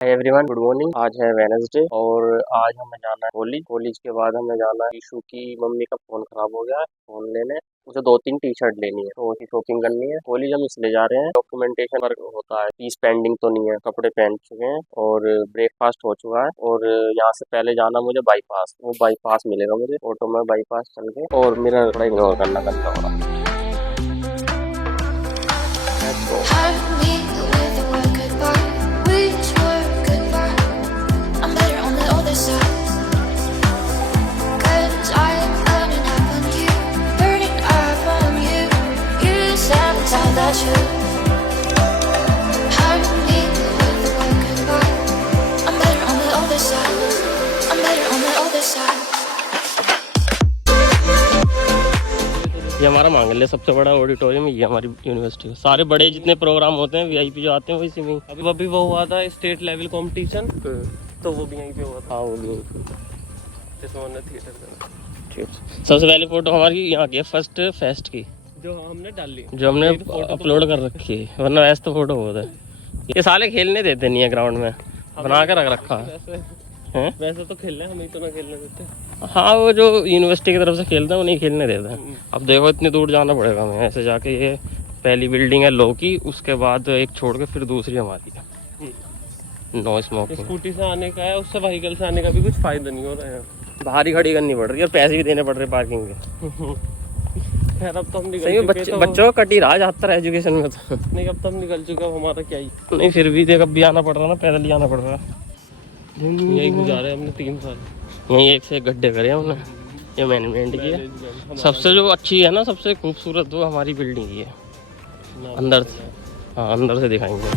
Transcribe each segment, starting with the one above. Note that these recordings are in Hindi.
Hi everyone, good morning. आज है वेडनेसडे और आज हमें जाना है कॉलेज के बाद हमें जाना है। ईशू की मम्मी का फोन खराब हो गया है, फोन लेने उसे 2-3 टी शर्ट लेनी है, तो उसकी शॉपिंग करनी है। कॉलेज हम इसलिए जा रहे हैं, डॉक्यूमेंटेशन वर्क होता है, फीस पेंडिंग तो नहीं है, कपड़े पहन चुके हैं और ब्रेकफास्ट हो चुका है। और यहाँ से पहले जाना मुझे बाईपास, वो बाईपास मिलेगा मुझे ऑटो में, बाईपास चल के। और मेरा थोड़ा इग्नोर करना गंदा हो रहा ये हमारा मांगल्य सबसे बड़ा ऑडिटोरियम, ये हमारी यूनिवर्सिटी का। सारे बड़े जितने प्रोग्राम होते हैं वीआईपी जो आते हैं वही में। अभी वो हुआ था स्टेट लेवल कंपटीशन, तो वो भी यहीं पे हुआ था। हाँ, वो भी थिएटर। सबसे पहले फोटो हमारी यहाँ की फर्स्ट फेस्ट की, जो हमने डाल ली, जो हमने अपलोड कर रखी है, वरना ऐसे तो फोटो होता है। ये साले खेलने देते नहीं है ग्राउंड में, बना के रख रखा है। वैसे तो खेलने हमें तो ना खेलने देते। हाँ, वो जो यूनिवर्सिटी की तरफ से खेलते हैं वो नहीं खेलने देते हैं। अब देखो इतनी दूर जाना पड़ेगा हमें, ऐसे जाके। ये पहली बिल्डिंग है लो की, उसके बाद एक छोड़ के फिर दूसरी हमारी है। No smoking. स्कूटी से आने का है, उससे व्हीकल से आने का भी कुछ फायदा नहीं हो रहा है। बाहर ही खड़ी करनी पड़ रही है और पैसे भी देने पड़ रहे पार्किंग के। खैर अब तो हम निकल चुके, बच्चों को कटी रहा जाता है एजुकेशन में तो। नहीं, अब तो हम निकल चुके हैं, हमारा क्या ही। नहीं, फिर भी देख अब भी आना पड़ रहा है ना, पैदल ही आना पड़ रहा है। यही गुजारे हमने 3 साल, यहीं एक से एक गड्ढे करे हमने। ये मैनेजमेंट की है। सबसे जो अच्छी है ना, सबसे खूबसूरत वो हमारी बिल्डिंग ही है अंदर से। हाँ, अंदर से दिखाएंगे।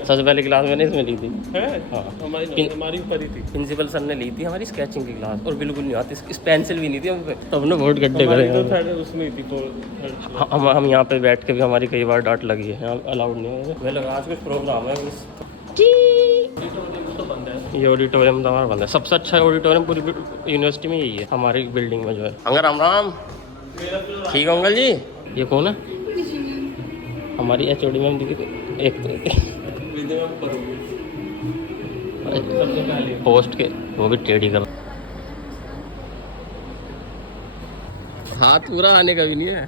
सबसे पहले क्लास मैंने इसमें ली थी। हाँ, हमारी परी थी। प्रिंसिपल सर ने ली थी हमारी स्केचिंग की क्लास, और बिल्कुल नहीं आती, इस पेंसिल भी नहीं थी हम पे। तो हमने बहुत गड्ढे करे हैं। उसमें थी तो हम यहाँ पे बैठ के भी हमारी कई बार डांट लगी है, अलाउड नहीं है। मैं लगा आज कुछ प्रोग्राम है। ये ऑडिटोरियम तो हमारा बंद है। सबसे अच्छा ऑडिटोरियम पूरी यूनिवर्सिटी में यही है, हमारी बिल्डिंग में जो है। अंकल राम राम। ठीक है अंकल जी। ये कौन है? हमारी HOD मैम दिखी एक पोस्ट के, वो भी टेढ़ी कर। हाथ पूरा आने का भी नहीं है।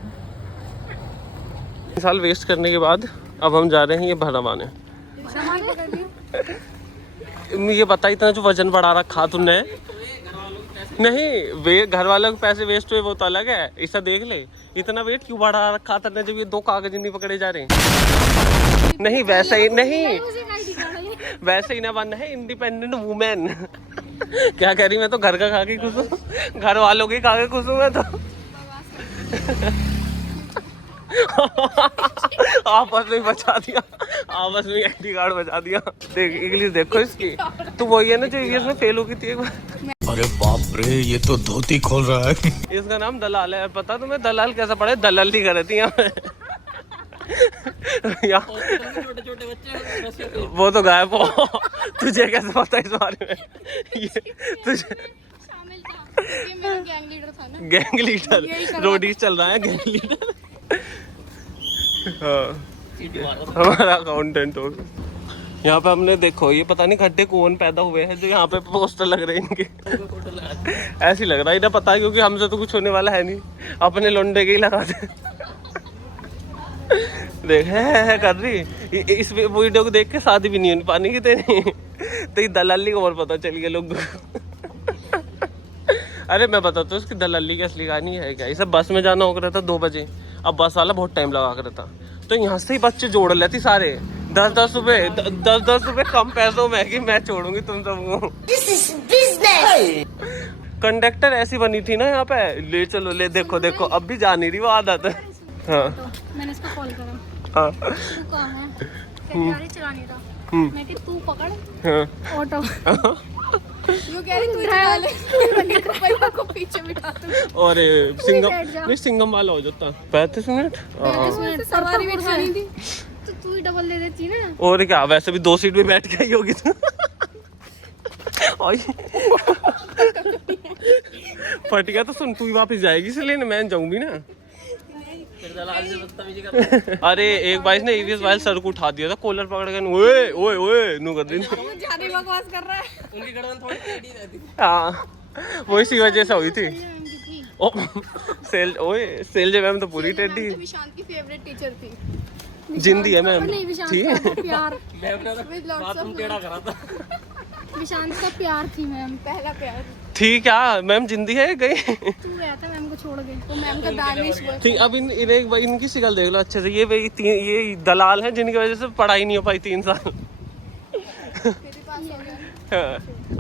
3 साल वेस्ट करने के बाद अब हम जा रहे हैं ये भरवाने। मुझे पता ही था जो वजन बढ़ा रखा तुमने। नहीं, वे घर वालों के पैसे वेस्ट हुए वो तो अलग है। ऐसा देख ले, इतना वेट क्यों बढ़ा रखा था जब ये 2 कागज नहीं पकड़े जा रहे। नहीं वैसे ही नहीं, वैसे ही ना बनना है इंडिपेंडेंट वुमेन। क्या कह रही, मैं तो घर का खा के खुश हूँ, घर वालों के खा के खुश हूँ मैं तो। आपस में बचा दिया, आपस में ID कार्ड बचा दिया। देख इंग्लिश देखो इसकी, तू वही है ना जो इंग्लिश में फेल हो गई थी एक बार। अरे बाप रे, ये तो धोती खोल रहा है। इसका नाम दलाल है। पता तुम्हें दलाल कैसा पड़े? दलाल नहीं करती यहाँ। छोटे छोटे बच्चे वो तो गायब हो। तुझे कैसे पता इस बारे में? ये तुझे गैंग लीडर था ना, गैंग लीडर रोडीज चल रहा है, गैंग लीडर। हाँ, हमारा अकाउंटेंट हो। यहाँ पे हमने देखो, ये पता नहीं खड्डे कौन पैदा हुए हैं जो यहाँ पे पोस्टर लग रहे हैं इनके। ऐसे लग रहा है, इन्हें पता है, क्योंकि हमसे तो कुछ होने वाला है नहीं, अपने लोंडे के ही लगा दे। देख है कर रही। इस वीडियो को देख के शादी भी नहीं हो पानी की तेरी। तो ये दलाली को और पता चल गया लोग। अरे मैं बताता हूँ उसकी दलाली की असली कहानी है क्या। इसे बस में जाना होगा था 2 बजे, अब बस वाला बहुत टाइम लगा कर था, तो यहाँ से ही बच्चे जोड़ लेती सारे 10-10 रुपए, 10-10 रुपए कम पैसों में कि मैं छोड़ूंगी तुम सबको। कंडक्टर ऐसी बनी थी ना यहाँ पे, ले चलो ले, देखो देखो अब भी जा नहीं रही वो आदत। हाँ, मैंने इसको कॉल करा। हाँ, तू कहाँ है? गाड़ी चलानी था। मैं कि तू पकड़ ऑटो। यूँ कह रही तू चला ले, को पीछे बिठा दूँ। और सिंगम वाला हो जाता 35 मिनट। 35 मिनट सवारी बिठानी थी तो तू ही डबल ले देती ना। और क्या, वैसे भी 2 सीट में बैठ के आई होगी तू। फट गया तो सुन, तू ही वापस जाएगी इसलिए मैं जाऊंगी ना। अरे एक बार इसने ईवीएस वाले सर को उठा दिया था, कॉलर पकड़ के ओए ओए ओए नू कर दी। ज्यादा बकवास कर रहा है। उनकी गर्दन थोड़ी टेढ़ी रहती थी। हाँ वो इसी वजह से हुई थी। ओ सेल मैम तो पूरी टेढ़ी। विशांत की फेवरेट टीचर थी। जिंदी है मैम। नहीं, विशांत ठीक का है। प्यार। मैम ने With lots of बाथरूम टेढ़ा करा था। विशांत का प्यार थी मैम, पहला प्यार। ठीक है मैम, जिंदी है गई। तू गया था मैम को छोड़ के, तो मैम का दानिश हुआ। ठीक, अब इनकी शिकल देख लो अच्छे से। ये दलाल हैं जिनकी वजह से पढ़ाई नहीं हो पाई 3 साल। मेरे पास हो गया।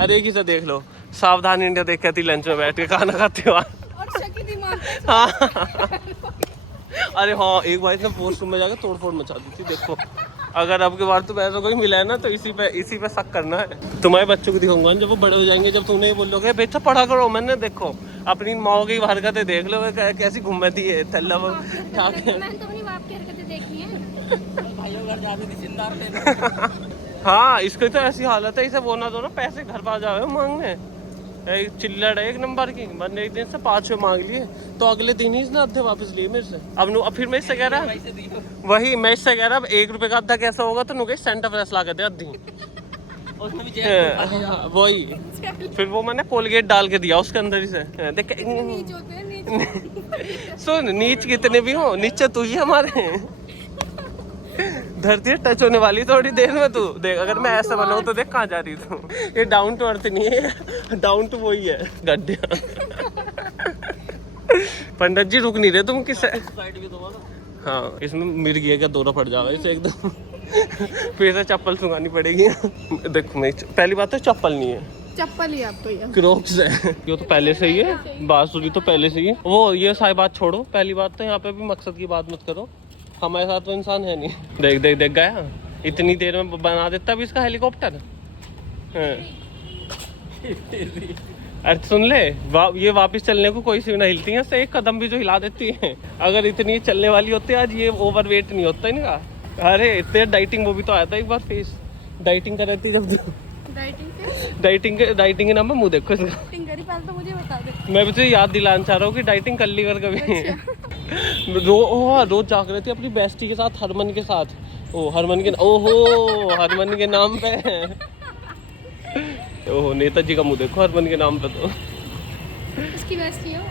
अरे एक ही से देख लो, सावधान इंडिया देख के थी लंच में बैठ के खाना खाते हुआ। और शकी दिमाग हाँ। अरे हाँ, एक बार इसने वॉशरूम में जाकर तोड़फोड़ मचा दी थी। देखो अगर अब के बार तो ऐसा कोई मिला है ना तो इसी पे शक करना है। तुम्हारे बच्चों को दिखाऊंगा जब वो बड़े हो जाएंगे, जब तुमने बोलोगे बेटा पढ़ा करो। मैंने देखो अपनी माँ की हरकतें देख लो, कैसी घूमती है थल्ला उठा के। मैंने तो अपनी बाप की हरकतें देखी हैं। भाइयों घर जाते थे जिंदार पे। हाँ इसकी तो ऐसी हालत है, इसे बोलना दो ना पैसे घर पर जावे मांगने। एक चिल्लड़ है एक नंबर की। मैंने एक दिन से 5 मांग लिए तो अगले दिन ही इसने आधे वापस लिए मेरे से। अब फिर मैं इससे कह रहा, वही मैं इससे कह रहा अब 1 रुपए का आधा कैसा होगा, तो नुके सेंटर फ्रेश ला के दे आधी। उसमें भी जेल वही फिर वो मैंने कोलगेट डाल के दिया उसके अंदर ही से। देख नीच होते हैं, नीच। सुन, नीच कितने भी हो, नीचे तू ही हमारे। धरती टच होने वाली थोड़ी देर में। तू देख अगर मैं ऐसा बनाऊं तो देख कहाँ जा रही तू। ये डाउन टू अर्थ नहीं है, डाउन टू वही है गड्ढे। पंडित जी रुक नहीं रहे तुम किस साइड भी दो ना। हाँ इसमें मिर्गी का दौरा पड़ जाएगा इसे एकदम। फिर से चप्पल सुखानी पड़ेगी। देखो मैं पहली बात तो चप्पल नहीं है, चप्पल ही आपको ये। क्रॉक्स है। ये तो पहले से ही है, बांसुरी तो पहले से ही है। वो ये सारी बात छोड़ो, पहली बात तो यहाँ पे भी मकसद की बात मत करो। हमारे साथ तो इंसान है नहीं। देख देख देख गया, इतनी देर में बना देता भी इसका हेलीकॉप्टर। अरे सुन ले, ये वापस चलने को कोई सी ना हिलती है, एक कदम भी जो हिला देती है। अगर इतनी चलने वाली होती है आज ये ओवरवेट नहीं होता इनका। अरे इतने डाइटिंग वो भी तो आया था एक बार फेस डाइटिंग कर रही थी जब। डाइटिंग के नाम में मुँह देखो इसका। पहले तो मुझे बता दे। मैं भी तुझे याद दिलाना चाह रहा हूँ कि डाइटिंग कर ली कर कभी। रोज जाग रहे थे अपनी बेस्टी के साथ, हरमन के साथ। हरमन के नाम पे। ओहो नेताजी का मुंह देखो हरमन के नाम पे। तो इसकी बेस्टी हो?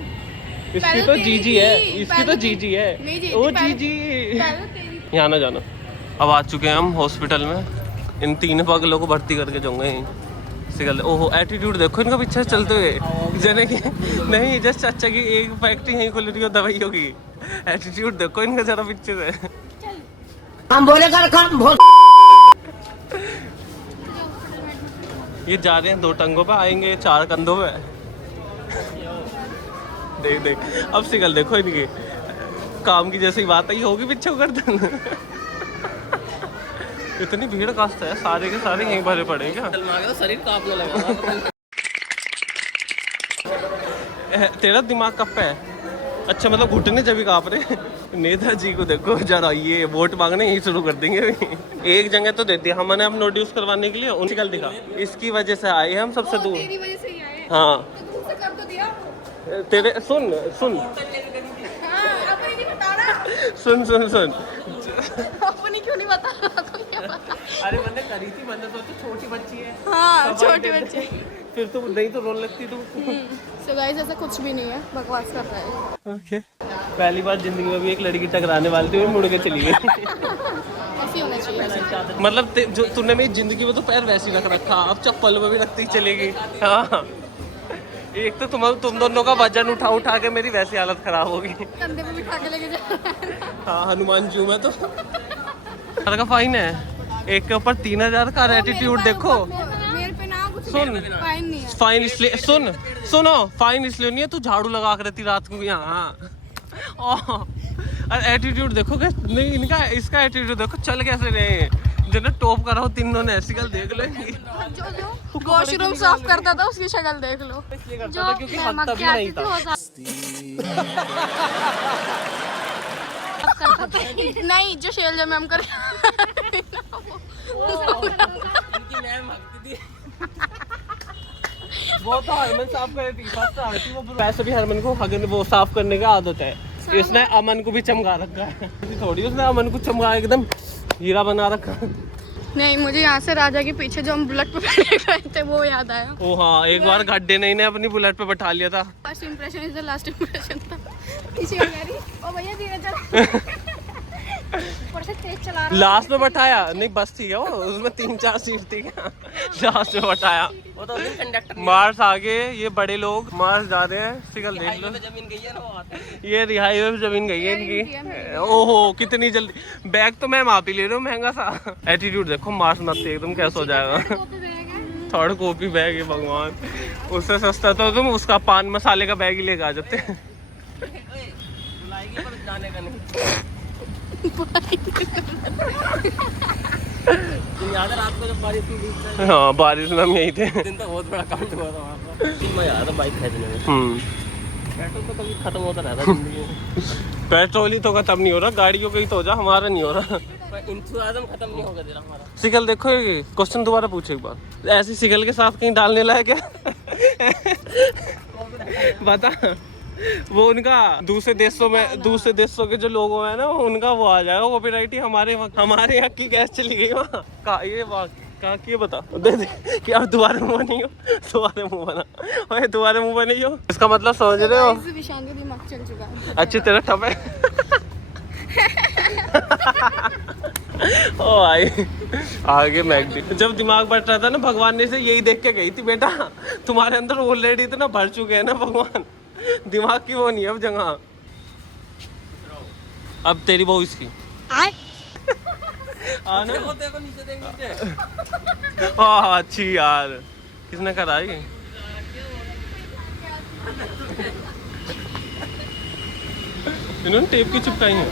इसकी तो जीजी है, इसकी तो जीजी है। ओ जीजी यहाँ ना जाना। अब आ चुके हैं हम हॉस्पिटल में। इन 3 पागलों को भर्ती करके जाऊंगे। ओहो एटीट्यूड देखो इनका पीछे चलते हुए। जने की नहीं जस्ट चाचा की एक फैक्ट्री यहीं खुल रही हो दवाइयों की। एटीट्यूड देखो इनका जरा पीछे से। हम बोले कर काम बहुत। ये जा रहे हैं 2 टंगों पे, आएंगे 4 कंधों पे। देख देख अब सिकल देखो इनकी, काम की जैसी बात आई होगी पीछे गर्दन। इतनी भीड़ कास्ट है, सारे के सारे यहीं भरे पड़े क्या? शरीर कांपने लगा। तेरा दिमाग कब पे है? अच्छा मतलब घुटने जब भी कांप रहे। नेताजी को देखो जरा, ये वोट मांगने यही शुरू कर देंगे। एक जगह तो दे दिया हमने हम नोटिस करवाने के लिए, उनकी कल दिखा। इसकी वजह से आए हम सबसे दूर। तेरी वजह से ही आए। हाँ तो तुमसे कर तो दिया। तेरे सुन हाँ, अपनी नहीं बता रहा। सुन अपनी क्यों नहीं बता रहा? तुम क्या पता? अरे मैंने करी थी, मैंने सोचा छोटी बच्ची है। हाँ छोटे बच्चे। फिर तो नहीं तो रोने लगती तू। सो गाइस ऐसा कुछ भी नहीं है, बकवास कर रहा है। ओके पहली बार जिंदगी में भी एक लड़की टकराने वाली थी और मुड़ के चली गई। ऐसी होना चाहिए। मतलब जो तूने मेरी जिंदगी में तो पैर वैसे ही रख रखा, अब चप्पल में भी रखती चलेगी। हाँ एक तो तुम दोनों का वजन उठा के मेरी वैसी हालत खराब होगी। कंधे पे बिठा के लेके जा। हाँ हनुमान जी मैं तो। का फाइन है, एक के ऊपर 3000 का। एटीट्यूड देखो। मेरे पे ना कुछ सुन फाइन नहीं है। फाइन इसलिए सुनो फाइन इसलिए नहीं है, तू झाड़ू लगा कर रहती रात को यहाँ। और एटीट्यूड देखो कि नहीं इनका, इसका एटीट्यूड देखो चल कैसे रहे हैं। जिन्हें टॉप करा हो तीनों ने ऐसी कल देख लो। जो वॉशरूम साफ करता था उसकी शक्ल देख लो। जो क्योंकि महमक हकता के भी नहीं आती थी था। वो नहीं जो शैलजा मैम कर। इनकी मैम हकती थी। वो तो हरमन साफ करे थी, फर्स्ट आ रही थी वो। वैसे भी हरमन को हगन वो साफ करने की आदत है, इसने अमन को भी चमका रखा है। थोड़ी उसने अमन को चमका एकदम हीरा बना रखा। नहीं, मुझे यहाँ से राजा के पीछे जो हम बुलेट पे बैठे गए थे वो याद आया। ओ हाँ, एक बार गड्ढे नहीं ने अपनी बुलेट पे बैठा लिया था। First impression is the last impression था। पीछे हो गया रही, ओ भैया धीरे चल। ऊपर से तेज चला रहा। लास्ट में बैठाया नहीं, बस थी क्या वो, उसमें 3-4 सीट थी क्या? लास्ट में बैठाया। वो तो कंडक्टर मार्स आगे, ये बड़े लोग मार्स जा रहे हैं। सिगल देख लो, जमीन गई है ना वो आते हैं। ये रिहाई में जमीन गई है इनकी। ओहो कितनी जल्दी। बैग तो मैं आप ही ले रहा हूँ महंगा सा। एटीट्यूड देखो मार्स मत एकदम कैसा हो जाएगा। थर्ड कॉपी बैग है भगवान, उससे सस्ता तो तुम उसका पान मसाले का बैग ही लेके आ जाते। बुलाएगी पर जाने का नहीं। याद है रात को जब बारिश हुई? हाँ बारिश में हम यही थे। दिन तो बहुत बड़ा कांड हुआ था वहाँ पर। मजा आया था बाइक खरीदने में। पेट्रोल तो कभी खत्म होता रहता जिंदगी में। पेट्रोल ही तो खत्म नहीं हो रहा, गाड़ियों का ही तो हो जा, हमारा नहीं हो रहा। इंतजाम खत्म नहीं होगा तेरा हमारा। सिगल देखो, ये क्वेश्चन दोबारा पूछो एक बार। ऐसी सिगल के साथ कहीं डालने लायक है? बता, वो उनका दूसरे देशों के जो लोग हैं ना, उनका वो आ जाएगा कॉपीराइट ही। हमारे यहाँ की गैस चली गई वहाँ का, ये कहा कि ये बता दे कि अब दोबारा मुंह बनी हो, दोबारा मुंह बना, ओए दोबारा मुंह बनी हो, इसका मतलब समझ रहे हो? विशाल का दिमाग चल चुका है। अच्छी तरह ठप है। ओ भाई आगे मैगडी जब दिमाग बढ़ रहा था ना, भगवान ने से यही देख के गई थी, बेटा तुम्हारे अंदर ऑलरेडी इतना भर चुके हैं ना भगवान, दिमाग की वो नहीं है अब जगह। अब तेरी बहू इसकी आना। हाँ अच्छी यार, किसने कराई? इन्होंने टेप की चिपकाई है।